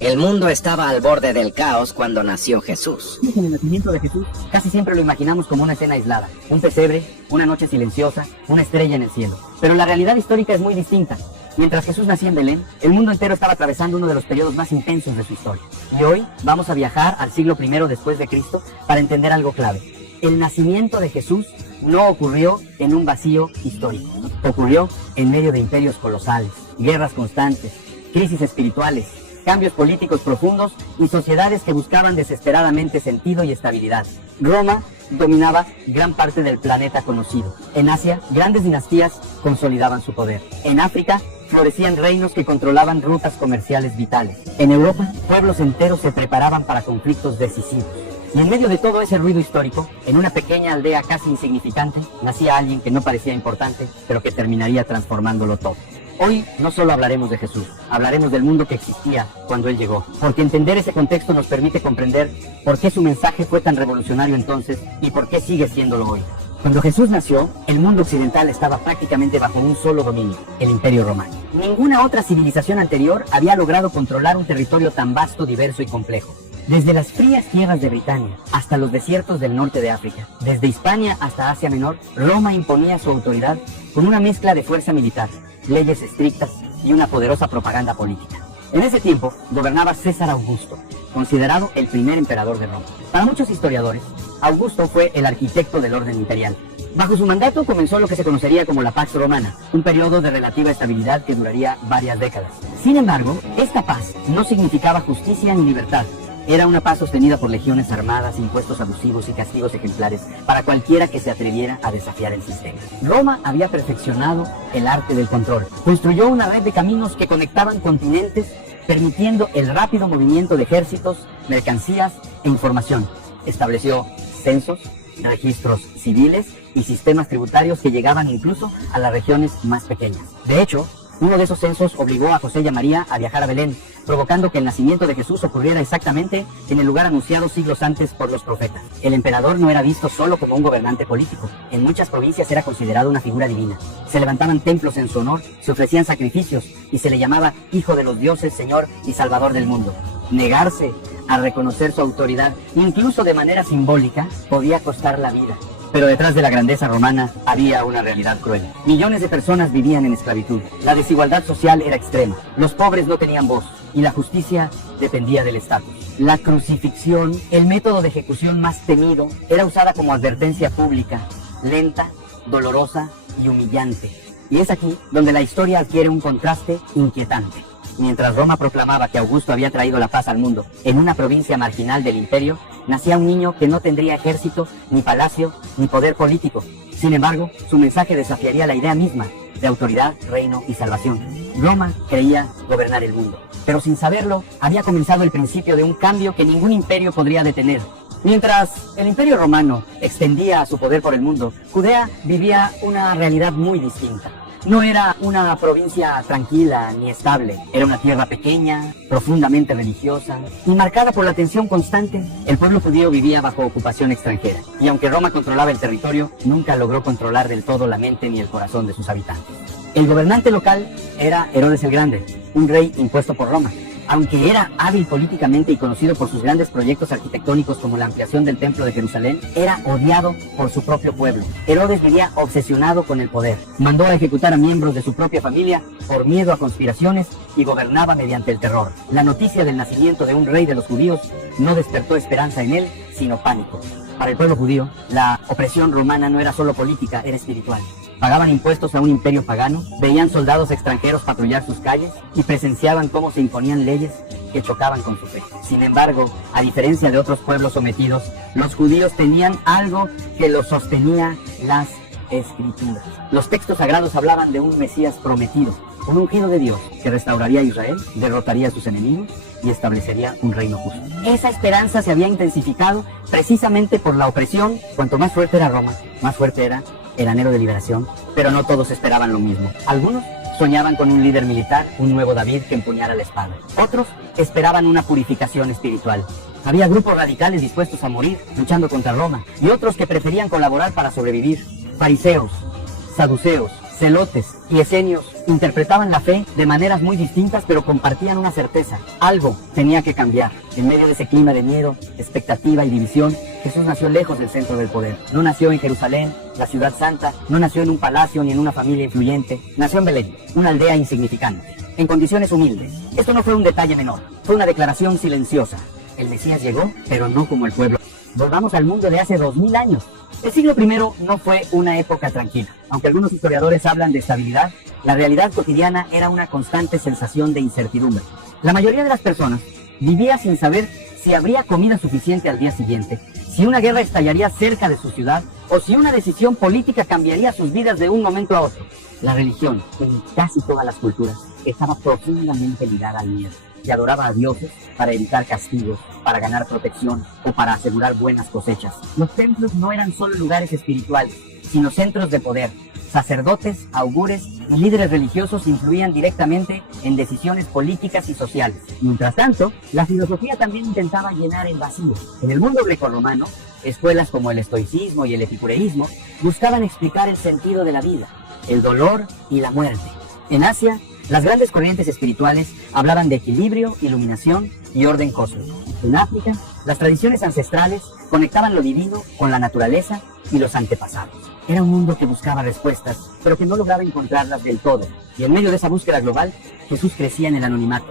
El mundo estaba al borde del caos cuando nació Jesús. En el nacimiento de Jesús casi siempre lo imaginamos como una escena aislada, un pesebre, una noche silenciosa, una estrella en el cielo. Pero la realidad histórica es muy distinta. Mientras Jesús nacía en Belén, el mundo entero estaba atravesando uno de los periodos más intensos de su historia. Y hoy vamos a viajar al siglo I después de Cristo para entender algo clave. El nacimiento de Jesús no ocurrió en un vacío histórico. Ocurrió en medio de imperios colosales, guerras constantes, crisis espirituales, cambios políticos profundos y sociedades que buscaban desesperadamente sentido y estabilidad. Roma dominaba gran parte del planeta conocido. En Asia, grandes dinastías consolidaban su poder. En África, florecían reinos que controlaban rutas comerciales vitales. En Europa, pueblos enteros se preparaban para conflictos decisivos. Y en medio de todo ese ruido histórico, en una pequeña aldea casi insignificante, nacía alguien que no parecía importante, pero que terminaría transformándolo todo. Hoy no solo hablaremos de Jesús, hablaremos del mundo que existía cuando Él llegó, porque entender ese contexto nos permite comprender por qué su mensaje fue tan revolucionario entonces y por qué sigue siéndolo hoy. Cuando Jesús nació, el mundo occidental estaba prácticamente bajo un solo dominio, el Imperio Romano. Ninguna otra civilización anterior había logrado controlar un territorio tan vasto, diverso y complejo. Desde las frías tierras de Britania hasta los desiertos del norte de África, desde Hispania hasta Asia Menor, Roma imponía su autoridad con una mezcla de fuerza militar, leyes estrictas y una poderosa propaganda política. En ese tiempo gobernaba César Augusto, considerado el primer emperador de Roma. Para muchos historiadores, Augusto fue el arquitecto del orden imperial. Bajo su mandato comenzó lo que se conocería como la Pax Romana, un periodo de relativa estabilidad que duraría varias décadas. Sin embargo, esta paz no significaba justicia ni libertad. Era una paz sostenida por legiones armadas, impuestos abusivos y castigos ejemplares para cualquiera que se atreviera a desafiar el sistema. Roma había perfeccionado el arte del control. Construyó una red de caminos que conectaban continentes, permitiendo el rápido movimiento de ejércitos, mercancías e información. Estableció censos, registros civiles y sistemas tributarios que llegaban incluso a las regiones más pequeñas. De hecho, uno de esos censos obligó a José y a María a viajar a Belén, provocando que el nacimiento de Jesús ocurriera exactamente en el lugar anunciado siglos antes por los profetas. El emperador no era visto solo como un gobernante político. En muchas provincias era considerado una figura divina. Se levantaban templos en su honor, se ofrecían sacrificios y se le llamaba Hijo de los Dioses, Señor y Salvador del mundo. Negarse a reconocer su autoridad, incluso de manera simbólica, podía costar la vida. Pero detrás de la grandeza romana había una realidad cruel. Millones de personas vivían en esclavitud. La desigualdad social era extrema. Los pobres no tenían voz y la justicia dependía del estatus. La crucifixión, el método de ejecución más temido, era usada como advertencia pública, lenta, dolorosa y humillante. Y es aquí donde la historia adquiere un contraste inquietante. Mientras Roma proclamaba que Augusto había traído la paz al mundo, en una provincia marginal del imperio, nacía un niño que no tendría ejército, ni palacio, ni poder político. Sin embargo, su mensaje desafiaría la idea misma de autoridad, reino y salvación. Roma creía gobernar el mundo, pero sin saberlo, había comenzado el principio de un cambio que ningún imperio podría detener. Mientras el Imperio Romano extendía su poder por el mundo, Judea vivía una realidad muy distinta. No era una provincia tranquila ni estable, era una tierra pequeña, profundamente religiosa y marcada por la tensión constante. El pueblo judío vivía bajo ocupación extranjera y aunque Roma controlaba el territorio, nunca logró controlar del todo la mente ni el corazón de sus habitantes. El gobernante local era Herodes el Grande, un rey impuesto por Roma. Aunque era hábil políticamente y conocido por sus grandes proyectos arquitectónicos como la ampliación del Templo de Jerusalén, era odiado por su propio pueblo. Herodes vivía obsesionado con el poder. Mandó a ejecutar a miembros de su propia familia por miedo a conspiraciones y gobernaba mediante el terror. La noticia del nacimiento de un rey de los judíos no despertó esperanza en él, sino pánico. Para el pueblo judío, la opresión romana no era solo política, era espiritual. Pagaban impuestos a un imperio pagano, veían soldados extranjeros patrullar sus calles y presenciaban cómo se imponían leyes que chocaban con su fe. Sin embargo, a diferencia de otros pueblos sometidos, los judíos tenían algo que los sostenía: las escrituras. Los textos sagrados hablaban de un Mesías prometido, un ungido de Dios que restauraría a Israel, derrotaría a sus enemigos y establecería un reino justo. Esa esperanza se había intensificado precisamente por la opresión. Cuanto más fuerte era Roma, más fuerte era el anhelo de liberación, pero no todos esperaban lo mismo. Algunos soñaban con un líder militar, un nuevo David que empuñara la espada. Otros esperaban una purificación espiritual. Había grupos radicales dispuestos a morir luchando contra Roma y otros que preferían colaborar para sobrevivir. Fariseos, saduceos, celotes y esenios interpretaban la fe de maneras muy distintas, pero compartían una certeza: algo tenía que cambiar. En medio de ese clima de miedo, expectativa y división, Jesús nació lejos del centro del poder. No nació en Jerusalén, la ciudad santa, no nació en un palacio ni en una familia influyente. Nació en Belén, una aldea insignificante, en condiciones humildes. Esto no fue un detalle menor, fue una declaración silenciosa. El Mesías llegó, pero no como el pueblo. Volvamos al mundo de hace 2000 años. El siglo I no fue una época tranquila. Aunque algunos historiadores hablan de estabilidad, la realidad cotidiana era una constante sensación de incertidumbre. La mayoría de las personas vivía sin saber si habría comida suficiente al día siguiente, si una guerra estallaría cerca de su ciudad o si una decisión política cambiaría sus vidas de un momento a otro. La religión, en casi todas las culturas, estaba profundamente ligada al miedo y adoraba a dioses para evitar castigos, para ganar protección o para asegurar buenas cosechas. Los templos no eran solo lugares espirituales, sino centros de poder. Sacerdotes, augures y líderes religiosos influían directamente en decisiones políticas y sociales. Mientras tanto, la filosofía también intentaba llenar el vacío. En el mundo grecorromano, escuelas como el estoicismo y el epicureísmo buscaban explicar el sentido de la vida, el dolor y la muerte. En Asia, las grandes corrientes espirituales hablaban de equilibrio, iluminación y orden cósmico. En África, las tradiciones ancestrales conectaban lo divino con la naturaleza y los antepasados. Era un mundo que buscaba respuestas, pero que no lograba encontrarlas del todo. Y en medio de esa búsqueda global, Jesús crecía en el anonimato.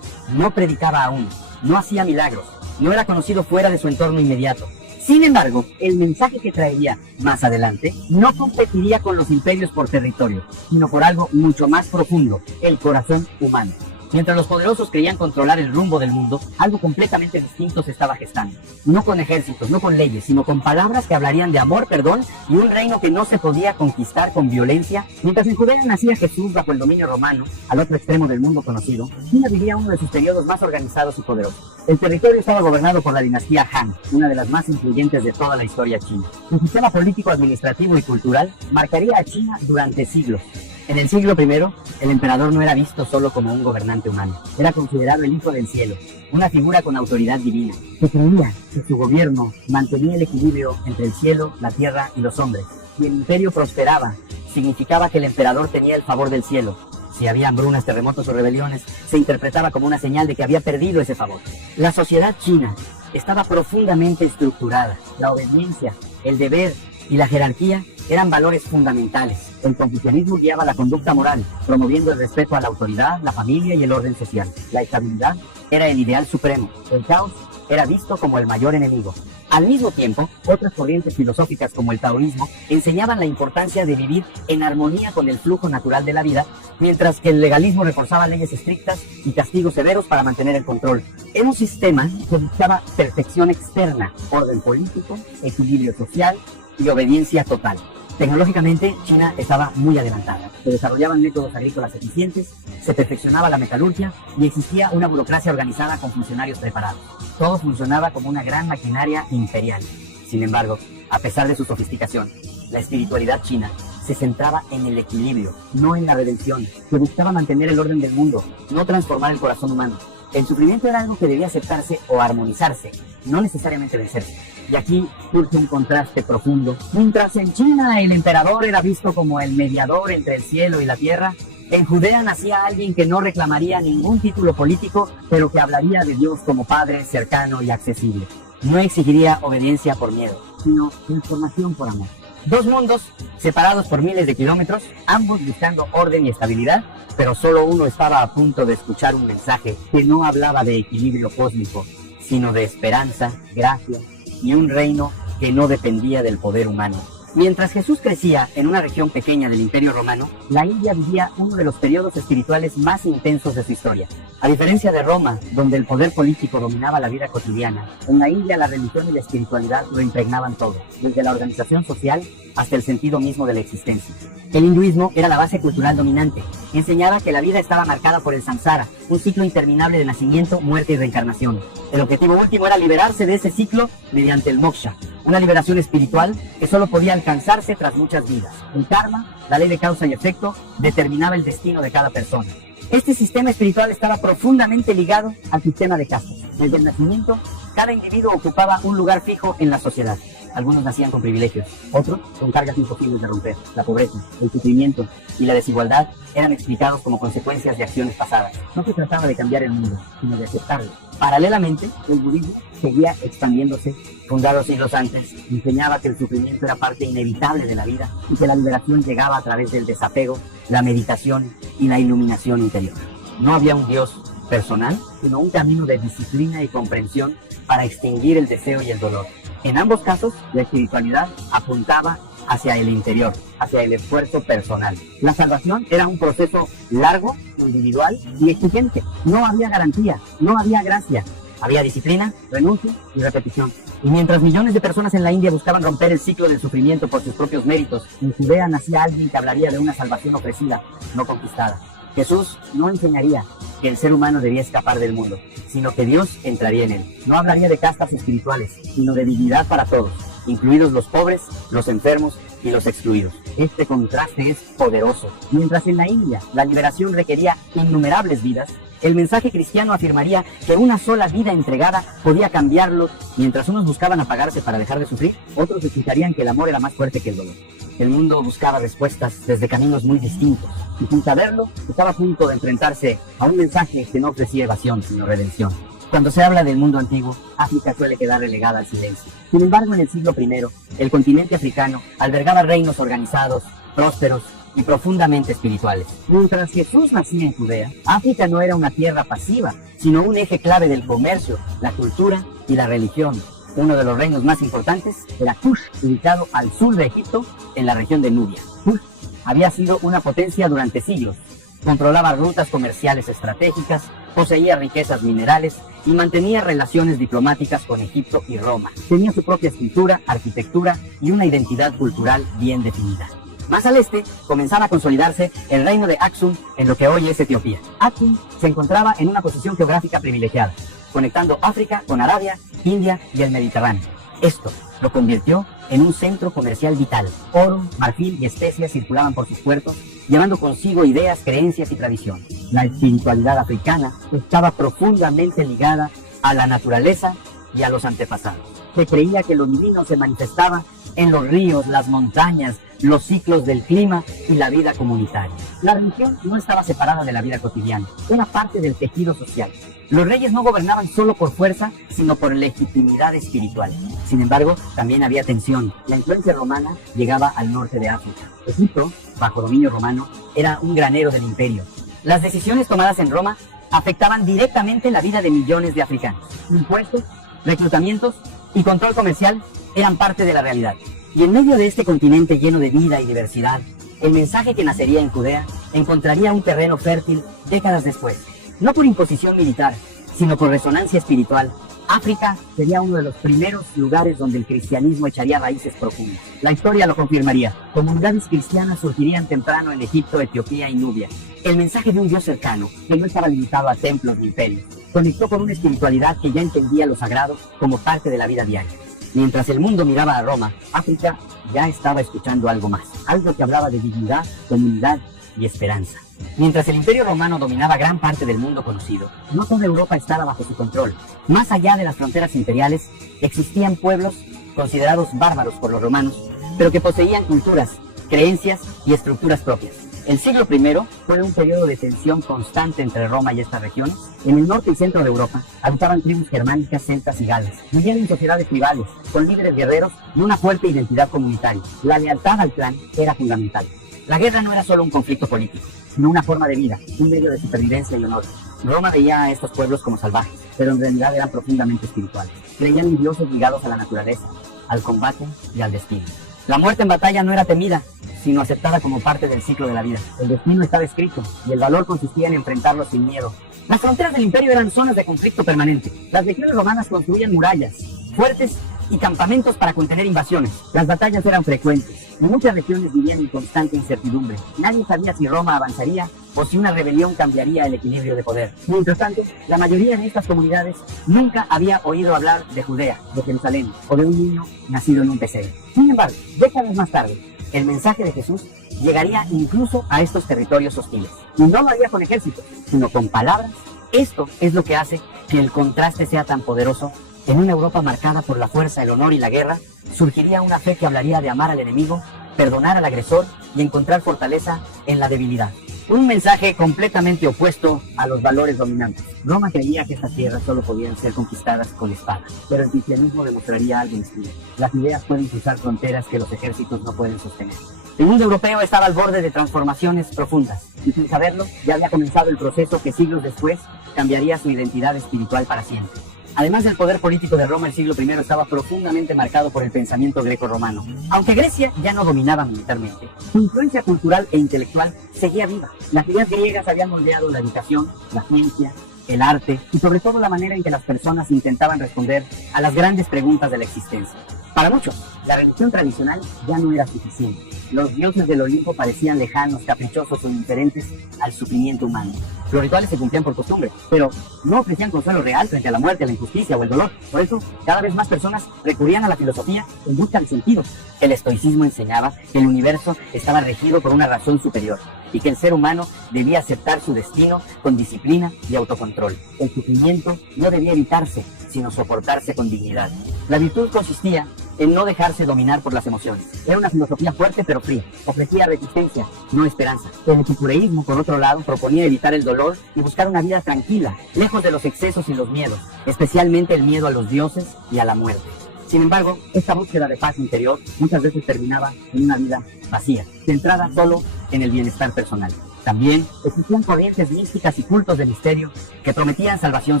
No predicaba aún, no hacía milagros, no era conocido fuera de su entorno inmediato. Sin embargo, el mensaje que traería más adelante no competiría con los imperios por territorio, sino por algo mucho más profundo: el corazón humano. Mientras los poderosos creían controlar el rumbo del mundo, algo completamente distinto se estaba gestando. No con ejércitos, no con leyes, sino con palabras que hablarían de amor, perdón y un reino que no se podía conquistar con violencia. Mientras en Judea nacía Jesús bajo el dominio romano, al otro extremo del mundo conocido, China vivía uno de sus periodos más organizados y poderosos. El territorio estaba gobernado por la dinastía Han, una de las más influyentes de toda la historia china. Su sistema político, administrativo y cultural marcaría a China durante siglos. En el siglo I, el emperador no era visto solo como un gobernante humano. Era considerado el hijo del cielo, una figura con autoridad divina. Se creía que su gobierno mantenía el equilibrio entre el cielo, la tierra y los hombres. Si el imperio prosperaba, significaba que el emperador tenía el favor del cielo. Si había hambrunas, terremotos o rebeliones, se interpretaba como una señal de que había perdido ese favor. La sociedad china estaba profundamente estructurada. La obediencia, el deber y la jerarquía eran valores fundamentales. El confucianismo guiaba la conducta moral, promoviendo el respeto a la autoridad, la familia y el orden social. La estabilidad era el ideal supremo. El caos era visto como el mayor enemigo. Al mismo tiempo, otras corrientes filosóficas como el taoísmo enseñaban la importancia de vivir en armonía con el flujo natural de la vida, mientras que el legalismo reforzaba leyes estrictas y castigos severos para mantener el control. Era un sistema que buscaba perfección externa, orden político, equilibrio social y obediencia total. Tecnológicamente, China estaba muy adelantada. Se desarrollaban métodos agrícolas eficientes, se perfeccionaba la metalurgia y existía una burocracia organizada con funcionarios preparados. Todo funcionaba como una gran maquinaria imperial. Sin embargo, a pesar de su sofisticación, la espiritualidad china se centraba en el equilibrio, no en la redención, que buscaba mantener el orden del mundo, no transformar el corazón humano. El sufrimiento era algo que debía aceptarse o armonizarse, no necesariamente vencerse. Y aquí surge un contraste profundo. Mientras en China el emperador era visto como el mediador entre el cielo y la tierra, en Judea nacía alguien que no reclamaría ningún título político, pero que hablaría de Dios como Padre cercano y accesible. No exigiría obediencia por miedo, sino información por amor. Dos mundos separados por miles de kilómetros, ambos buscando orden y estabilidad, pero solo uno estaba a punto de escuchar un mensaje que no hablaba de equilibrio cósmico, sino de esperanza, gracia y un reino que no dependía del poder humano. Mientras Jesús crecía en una región pequeña del Imperio Romano, la India vivía uno de los periodos espirituales más intensos de su historia. A diferencia de Roma, donde el poder político dominaba la vida cotidiana, en la India la religión y la espiritualidad lo impregnaban todo, desde la organización social hasta el sentido mismo de la existencia. El hinduismo era la base cultural dominante. Enseñaba que la vida estaba marcada por el samsara, un ciclo interminable de nacimiento, muerte y reencarnación. El objetivo último era liberarse de ese ciclo mediante el moksha, una liberación espiritual que solo podía alcanzarse tras muchas vidas. El karma, la ley de causa y efecto, determinaba el destino de cada persona. Este sistema espiritual estaba profundamente ligado al sistema de castas. Desde el nacimiento, cada individuo ocupaba un lugar fijo en la sociedad. Algunos nacían con privilegios, otros con cargas imposibles de romper. La pobreza, el sufrimiento y la desigualdad eran explicados como consecuencias de acciones pasadas. No se trataba de cambiar el mundo, sino de aceptarlo. Paralelamente, el budismo seguía expandiéndose. Fundado siglos antes, enseñaba que el sufrimiento era parte inevitable de la vida y que la liberación llegaba a través del desapego, la meditación y la iluminación interior. No había un Dios personal, sino un camino de disciplina y comprensión para extinguir el deseo y el dolor. En ambos casos, la espiritualidad apuntaba hacia el interior, hacia el esfuerzo personal. La salvación era un proceso largo, individual y exigente. No había garantía, no había gracia. Había disciplina, renuncia y repetición. Y mientras millones de personas en la India buscaban romper el ciclo del sufrimiento por sus propios méritos, en Judea nacía alguien que hablaría de una salvación ofrecida, no conquistada. Jesús no enseñaría que el ser humano debía escapar del mundo, sino que Dios entraría en él. No hablaría de castas espirituales, sino de dignidad para todos, incluidos los pobres, los enfermos y los excluidos. Este contraste es poderoso. Mientras en la India la liberación requería innumerables vidas, el mensaje cristiano afirmaría que una sola vida entregada podía cambiarlo. Mientras unos buscaban apagarse para dejar de sufrir, otros explicarían que el amor era más fuerte que el dolor. El mundo buscaba respuestas desde caminos muy distintos, y sin saberlo, estaba a punto de enfrentarse a un mensaje que no ofrecía evasión, sino redención. Cuando se habla del mundo antiguo, África suele quedar relegada al silencio. Sin embargo, en el siglo I, el continente africano albergaba reinos organizados, prósperos y profundamente espirituales. Mientras Jesús nacía en Judea, África no era una tierra pasiva, sino un eje clave del comercio, la cultura y la religión. Uno de los reinos más importantes era Kush, ubicado al sur de Egipto, en la región de Nubia. Kush había sido una potencia durante siglos. Controlaba rutas comerciales estratégicas, poseía riquezas minerales y mantenía relaciones diplomáticas con Egipto y Roma. Tenía su propia escritura, arquitectura y una identidad cultural bien definida. Más al este, comenzaba a consolidarse el reino de Aksum en lo que hoy es Etiopía. Aksum se encontraba en una posición geográfica privilegiada, conectando África con Arabia, India y el Mediterráneo. Esto lo convirtió en un centro comercial vital. Oro, marfil y especias circulaban por sus puertos, llevando consigo ideas, creencias y tradiciones. La espiritualidad africana estaba profundamente ligada a la naturaleza y a los antepasados. Se creía que lo divino se manifestaba en los ríos, las montañas, los ciclos del clima y la vida comunitaria. La religión no estaba separada de la vida cotidiana, era parte del tejido social. Los reyes no gobernaban solo por fuerza, sino por legitimidad espiritual. Sin embargo, también había tensión. La influencia romana llegaba al norte de África. Egipto, bajo dominio romano, era un granero del imperio. Las decisiones tomadas en Roma afectaban directamente la vida de millones de africanos. Impuestos, reclutamientos y control comercial eran parte de la realidad. Y en medio de este continente lleno de vida y diversidad, el mensaje que nacería en Judea encontraría un terreno fértil décadas después. No por imposición militar, sino por resonancia espiritual. África sería uno de los primeros lugares donde el cristianismo echaría raíces profundas. La historia lo confirmaría. Comunidades cristianas surgirían temprano en Egipto, Etiopía y Nubia. El mensaje de un Dios cercano, que no estaba limitado a templos ni imperios, conectó con una espiritualidad que ya entendía lo sagrado como parte de la vida diaria. Mientras el mundo miraba a Roma, África ya estaba escuchando algo más, algo que hablaba de dignidad, comunidad y esperanza. Mientras el Imperio Romano dominaba gran parte del mundo conocido, no toda Europa estaba bajo su control. Más allá de las fronteras imperiales, existían pueblos considerados bárbaros por los romanos, pero que poseían culturas, creencias y estructuras propias. El siglo I fue un periodo de tensión constante entre Roma y estas regiones. En el norte y centro de Europa habitaban tribus germánicas, celtas y galas. Vivían en sociedades tribales, con líderes guerreros y una fuerte identidad comunitaria. La lealtad al clan era fundamental. La guerra no era solo un conflicto político, sino una forma de vida, un medio de supervivencia y honor. Roma veía a estos pueblos como salvajes, pero en realidad eran profundamente espirituales. Creían en dioses ligados a la naturaleza, al combate y al destino. La muerte en batalla no era temida, sino aceptada como parte del ciclo de la vida. El destino estaba escrito, y el valor consistía en enfrentarlo sin miedo. Las fronteras del imperio eran zonas de conflicto permanente. Las legiones romanas construían murallas, fuertes y campamentos para contener invasiones. Las batallas eran frecuentes, y muchas regiones vivían en constante incertidumbre. Nadie sabía si Roma avanzaría o si una rebelión cambiaría el equilibrio de poder. Mientras tanto, la mayoría de estas comunidades nunca había oído hablar de Judea, de Jerusalén o de un niño nacido en un pesebre. Sin embargo, décadas más tarde, el mensaje de Jesús llegaría incluso a estos territorios hostiles. Y no lo haría con ejércitos, sino con palabras. Esto es lo que hace que el contraste sea tan poderoso En una Europa marcada por la fuerza, el honor y la guerra, surgiría una fe que hablaría de amar al enemigo, perdonar al agresor y encontrar fortaleza en la debilidad. Un mensaje completamente opuesto a los valores dominantes. Roma creía que estas tierras solo podían ser conquistadas con espada, pero el cristianismo demostraría algo distinto. Las ideas pueden cruzar fronteras que los ejércitos no pueden sostener. El mundo europeo estaba al borde de transformaciones profundas, y sin saberlo, ya había comenzado el proceso que siglos después cambiaría su identidad espiritual para siempre. Además del poder político de Roma, el siglo I estaba profundamente marcado por el pensamiento greco-romano. Aunque Grecia ya no dominaba militarmente, su influencia cultural e intelectual seguía viva. Las ideas griegas habían moldeado la educación, la ciencia, el arte y sobre todo la manera en que las personas intentaban responder a las grandes preguntas de la existencia. Para muchos, la religión tradicional ya no era suficiente. Los dioses del Olimpo parecían lejanos, caprichosos o indiferentes al sufrimiento humano. Los rituales se cumplían por costumbre, pero no ofrecían consuelo real frente a la muerte, la injusticia o el dolor. Por eso, cada vez más personas recurrían a la filosofía en busca de sentido. El estoicismo enseñaba que el universo estaba regido por una razón superior y que el ser humano debía aceptar su destino con disciplina y autocontrol. El sufrimiento no debía evitarse, sino soportarse con dignidad. La virtud consistía en no dejarse dominar por las emociones. Era una filosofía fuerte pero fría. Ofrecía resistencia, no esperanza. El epicureísmo, por otro lado, proponía evitar el dolor y buscar una vida tranquila, lejos de los excesos y los miedos, especialmente el miedo a los dioses y a la muerte. Sin embargo, esta búsqueda de paz interior muchas veces terminaba en una vida vacía, centrada solo en el bienestar personal. También existían corrientes místicas y cultos de misterio que prometían salvación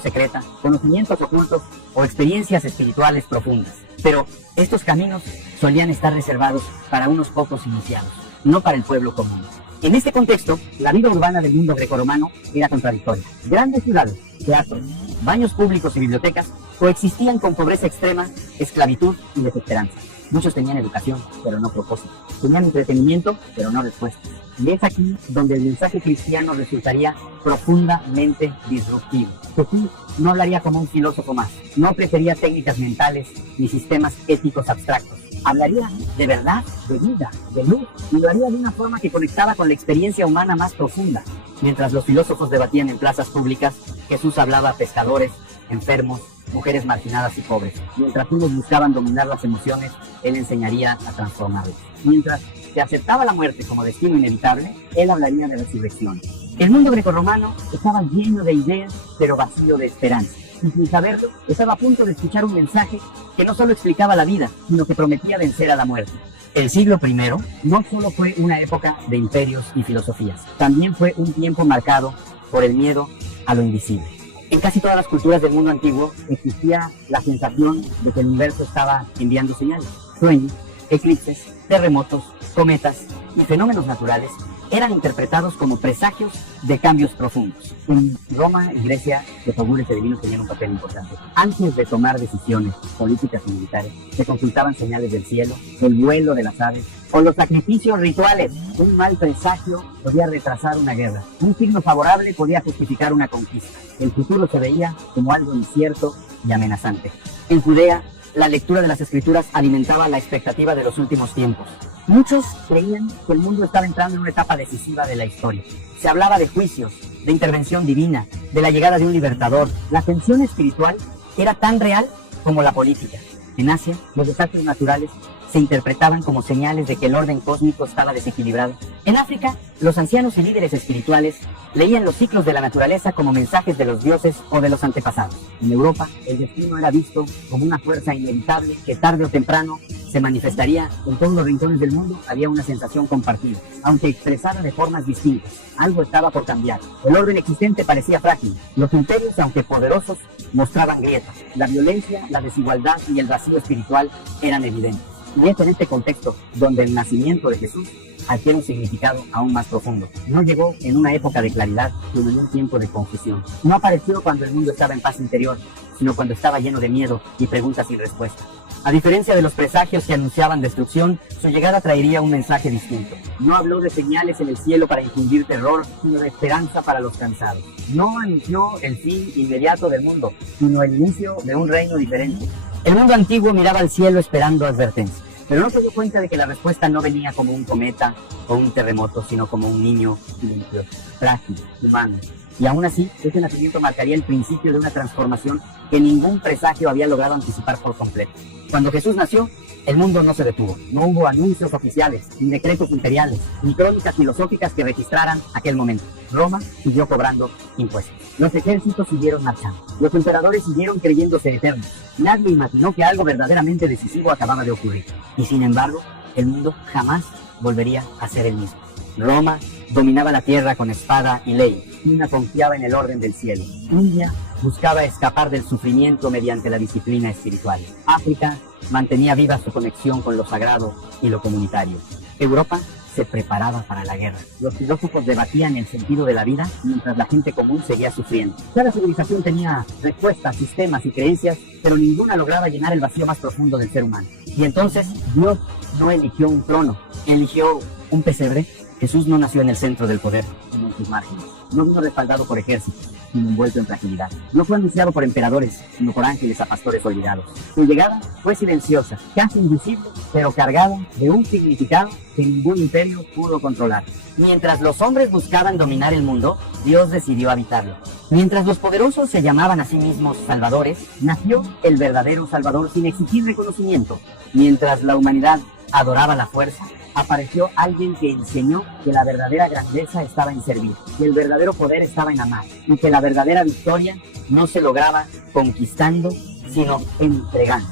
secreta, conocimientos ocultos o experiencias espirituales profundas. Pero estos caminos solían estar reservados para unos pocos iniciados, no para el pueblo común. En este contexto, la vida urbana del mundo grecorromano era contradictoria. Grandes ciudades, teatros, baños públicos y bibliotecas coexistían con pobreza extrema, esclavitud y desesperanza. Muchos tenían educación, pero no propósito. Tenían entretenimiento, pero no respuestas. Y es aquí donde el mensaje cristiano resultaría profundamente disruptivo. Jesús no hablaría como un filósofo más. No ofrecería técnicas mentales ni sistemas éticos abstractos. Hablaría de verdad, de vida, de luz, y lo haría de una forma que conectaba con la experiencia humana más profunda. Mientras los filósofos debatían en plazas públicas, Jesús hablaba a pescadores, enfermos, mujeres marginadas y pobres. Mientras unos buscaban dominar las emociones, él enseñaría a transformarlas. Mientras se aceptaba la muerte como destino inevitable, él hablaría de resurrección. El mundo grecorromano estaba lleno de ideas, pero vacío de esperanza. Y sin saberlo, estaba a punto de escuchar un mensaje que no solo explicaba la vida, sino que prometía vencer a la muerte. El siglo I no solo fue una época de imperios y filosofías, también fue un tiempo marcado por el miedo a lo invisible. En casi todas las culturas del mundo antiguo existía la sensación de que el universo estaba enviando señales. Sueños, eclipses, terremotos, cometas y fenómenos naturales eran interpretados como presagios de cambios profundos. En Roma y Grecia, los augures divinos tenían un papel importante. Antes de tomar decisiones políticas y militares, se consultaban señales del cielo, el vuelo de las aves o los sacrificios rituales. Un mal presagio podía retrasar una guerra. Un signo favorable podía justificar una conquista. El futuro se veía como algo incierto y amenazante. En Judea, la lectura de las escrituras alimentaba la expectativa de los últimos tiempos. Muchos creían que el mundo estaba entrando en una etapa decisiva de la historia. Se hablaba de juicios, de intervención divina, de la llegada de un libertador. La tensión espiritual era tan real como la política. En Asia, los desastres naturales se interpretaban como señales de que el orden cósmico estaba desequilibrado. En África, los ancianos y líderes espirituales leían los ciclos de la naturaleza como mensajes de los dioses o de los antepasados. En Europa, el destino era visto como una fuerza inevitable que tarde o temprano se manifestaría en todos los rincones del mundo. Había una sensación compartida, aunque expresada de formas distintas. Algo estaba por cambiar. El orden existente parecía frágil. Los imperios, aunque poderosos, mostraban grietas. La violencia, la desigualdad y el vacío espiritual eran evidentes. Y es en este contexto donde el nacimiento de Jesús adquiere un significado aún más profundo. No llegó en una época de claridad, sino en un tiempo de confusión. No apareció cuando el mundo estaba en paz interior, sino cuando estaba lleno de miedo y preguntas sin respuesta. A diferencia de los presagios que anunciaban destrucción, su llegada traería un mensaje distinto. No habló de señales en el cielo para infundir terror, sino de esperanza para los cansados. No anunció el fin inmediato del mundo, sino el inicio de un reino diferente. El mundo antiguo miraba al cielo esperando advertencia, pero no se dio cuenta de que la respuesta no venía como un cometa o un terremoto, sino como un niño silencioso, frágil, humano, Y aún así, este nacimiento marcaría el principio de una transformación que ningún presagio había logrado anticipar por completo. Cuando Jesús nació, el mundo no se detuvo. No hubo anuncios oficiales, ni decretos imperiales, ni crónicas filosóficas que registraran aquel momento. Roma siguió cobrando impuestos. Los ejércitos siguieron marchando. Los emperadores siguieron creyéndose eternos. Nadie imaginó que algo verdaderamente decisivo acababa de ocurrir. Y sin embargo, el mundo jamás volvería a ser el mismo. Roma dominaba la tierra con espada y ley. China confiaba en el orden del cielo. India buscaba escapar del sufrimiento mediante la disciplina espiritual. África mantenía viva su conexión con lo sagrado y lo comunitario. Europa se preparaba para la guerra. Los filósofos debatían el sentido de la vida mientras la gente común seguía sufriendo. Cada civilización tenía respuestas, sistemas y creencias, pero ninguna lograba llenar el vacío más profundo del ser humano. Y entonces Dios no eligió un trono, eligió un pesebre. Jesús no nació en el centro del poder, sino en sus márgenes. No vino respaldado por ejércitos, sino envuelto en fragilidad. No fue anunciado por emperadores, sino por ángeles a pastores olvidados. Su llegada fue silenciosa, casi invisible, pero cargada de un significado que ningún imperio pudo controlar. Mientras los hombres buscaban dominar el mundo, Dios decidió habitarlo. Mientras los poderosos se llamaban a sí mismos salvadores, nació el verdadero Salvador sin exigir reconocimiento. Mientras la humanidad adoraba la fuerza, apareció alguien que enseñó que la verdadera grandeza estaba en servir, que el verdadero poder estaba en amar, y que la verdadera victoria no se lograba conquistando, sino entregando.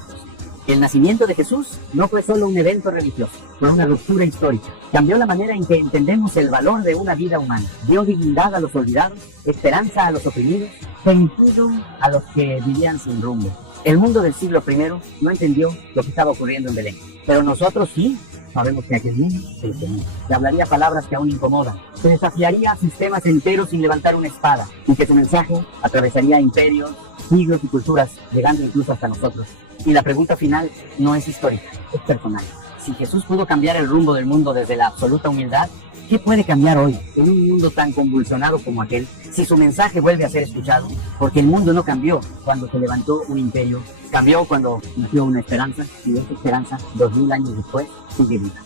El nacimiento de Jesús no fue solo un evento religioso, fue una ruptura histórica. Cambió la manera en que entendemos el valor de una vida humana. Dio dignidad a los olvidados, esperanza a los oprimidos, sentido a los que vivían sin rumbo. El mundo del siglo I no entendió lo que estaba ocurriendo en Belén, pero nosotros sí. Sabemos que aquel mundo se detenía. Se hablaría palabras que aún incomodan. Se desafiaría a sistemas enteros sin levantar una espada. Y que su mensaje atravesaría imperios, siglos y culturas, llegando incluso hasta nosotros. Y la pregunta final no es histórica, es personal. Si Jesús pudo cambiar el rumbo del mundo desde la absoluta humildad, ¿qué puede cambiar hoy en un mundo tan convulsionado como aquel si su mensaje vuelve a ser escuchado? Porque el mundo no cambió cuando se levantó un imperio, cambió cuando nació una esperanza, y esa esperanza, 2000 años después, sigue viva.